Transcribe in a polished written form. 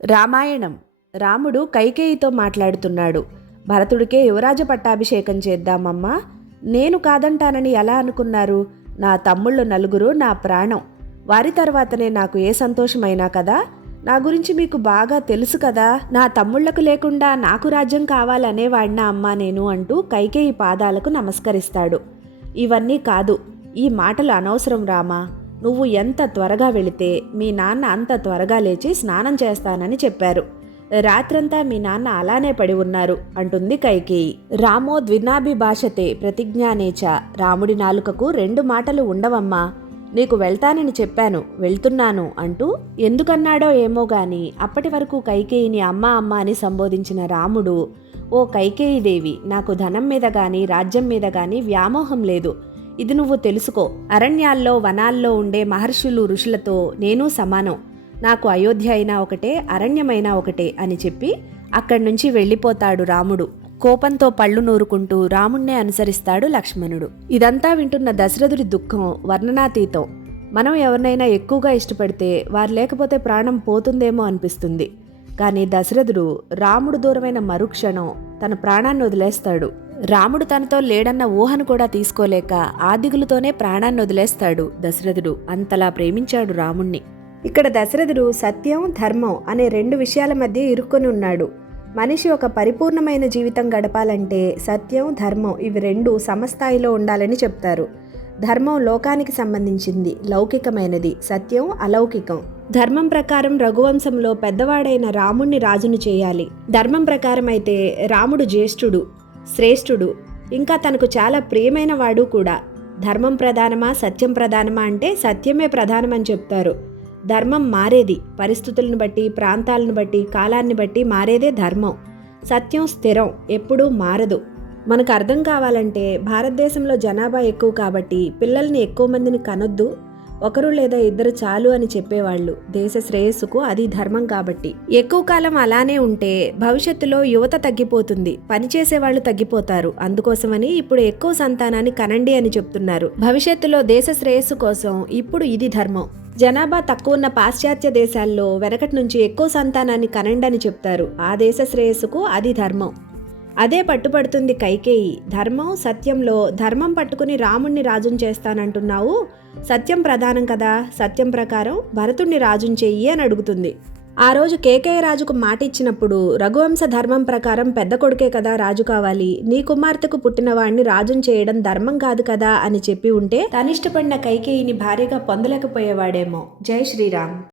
రామాయణం. రాముడు కైకేయితో మాట్లాడుతున్నాడు. భరతుడికే యువరాజ పట్టాభిషేకం చేద్దామమ్మా. నేను కాదంటానని ఎలా అనుకున్నారు? నా తమ్ముళ్ళు నలుగురు నా ప్రాణం. వారి తర్వాతనే నాకు ఏ సంతోషమైనా కదా. నా గురించి మీకు బాగా తెలుసు కదా. నా తమ్ముళ్లకు లేకుండా నాకు రాజ్యం కావాలనేవాడినా అమ్మా నేను అంటూ కైకేయి పాదాలకు నమస్కరిస్తాడు. ఇవన్నీ కాదు, ఈ మాటలు అనవసరం రామా. నువ్వు ఎంత త్వరగా వెళితే మీ నాన్న అంత త్వరగా లేచి స్నానం చేస్తానని చెప్పారు. రాత్రంతా మీ నాన్న అలానే పడి ఉన్నారు అంటుంది కైకేయి. రామో ద్వినాభిభాషతే ప్రతిజ్ఞానేచ. రాముడి నాలుకకు రెండు మాటలు ఉండవమ్మా. నీకు వెళ్తానని చెప్పాను, వెళ్తున్నాను అంటూ ఎందుకన్నాడో ఏమో గాని అప్పటి వరకు కైకేయిని అమ్మా అమ్మ అని సంబోధించిన రాముడు, ఓ కైకేయీదేవి, నాకు ధనం మీద గాని రాజ్యం మీద గాని వ్యామోహం లేదు. ఇది నువ్వు తెలుసుకో. అరణ్యాల్లో వనాల్లో ఉండే మహర్షులు ఋషులతో నేను సమానం. నాకు అయోధ్య అయినా ఒకటే, అరణ్యమైనా ఒకటే అని చెప్పి అక్కడి నుంచి వెళ్ళిపోతాడు రాముడు. కోపంతో పళ్ళు నూరుకుంటూ రాముణ్ణే అనుసరిస్తాడు లక్ష్మణుడు. ఇదంతా వింటున్న దశరథుడి దుఃఖం వర్ణనాతీతం. మనం ఎవరినైనా ఎక్కువగా ఇష్టపడితే వారు లేకపోతే ప్రాణం పోతుందేమో అనిపిస్తుంది. కానీ దశరథుడు రాముడు దూరమైన మరుక్షణం తన ప్రాణాన్ని వదిలేస్తాడు. రాముడు తనతో లేడన్న ఊహను కూడా తీసుకోలేక ఆ దిగులుతోనే ప్రాణాన్ని వదిలేస్తాడు దశరథుడు. అంతలా ప్రేమించాడు రాముణ్ణి. ఇక్కడ దశరథుడు సత్యం, ధర్మం అనే రెండు విషయాల మధ్య ఇరుక్కొని ఉన్నాడు. మనిషి ఒక పరిపూర్ణమైన జీవితం గడపాలంటే సత్యం, ధర్మం ఇవి రెండు సమస్థాయిలో ఉండాలని చెప్తారు. ధర్మం లోకానికి సంబంధించింది, లౌకికమైనది. సత్యం అలౌకికం. ధర్మం ప్రకారం రఘువంశంలో పెద్దవాడైన రాముణ్ణి రాజును చేయాలి. ధర్మం ప్రకారం అయితే రాముడు జ్యేష్ఠుడు, శ్రేష్ఠుడు, ఇంకా తనకు చాలా ప్రియమైన వాడు కూడా. ధర్మం ప్రధానమా సత్యం ప్రధానమా అంటే సత్యమే ప్రధానమని చెప్తారు. ధర్మం మారేది, పరిస్థితులను బట్టి, ప్రాంతాలను బట్టి, కాలాన్ని బట్టి మారేదే ధర్మం. సత్యం స్థిరం, ఎప్పుడూ మారదు. మనకు అర్థం కావాలంటే భారతదేశంలో జనాభా ఎక్కువ కాబట్టి పిల్లల్ని ఎక్కువ మందిని కనొద్దు, ఒకరు లేదా ఇద్దరు చాలు అని చెప్పేవాళ్ళు. దేశ శ్రేయస్సుకు అది ధర్మం కాబట్టి. ఎక్కువ కాలం అలానే ఉంటే భవిష్యత్తులో యువత తగ్గిపోతుంది, పనిచేసేవాళ్ళు తగ్గిపోతారు. అందుకోసమని ఇప్పుడు ఎక్కువ సంతానాన్ని కనండి అని చెప్తున్నారు. భవిష్యత్తులో దేశ శ్రేయస్సు కోసం ఇప్పుడు ఇది ధర్మం. జనాభా తక్కువ ఉన్న పాశ్చాత్య దేశాల్లో వెనకటి నుంచి ఎక్కువ సంతానాన్ని కనండి అని చెప్తారు. ఆ దేశ శ్రేయస్సుకు అది ధర్మం. అదే పట్టుపడుతుంది కైకేయి. ధర్మం సత్యంలో ధర్మం పట్టుకుని రాముణ్ణి రాజుని చేస్తానంటున్నావు, సత్యం ప్రధానం కదా, సత్యం ప్రకారం భరతుణ్ణి రాజుని చెయ్యి అని అడుగుతుంది. ఆ రోజు కేకయ్య రాజుకు మాట ఇచ్చినప్పుడు రఘువంశ ధర్మం ప్రకారం పెద్ద కొడుకే కదా రాజు కావాలి, నీ కుమార్తెకు పుట్టిన వాడిని రాజుని చేయడం ధర్మం కాదు కదా అని చెప్పి ఉంటే తనిష్టపడిన కైకేయిని భార్యగా పొందలేకపోయేవాడేమో. జై శ్రీరామ్.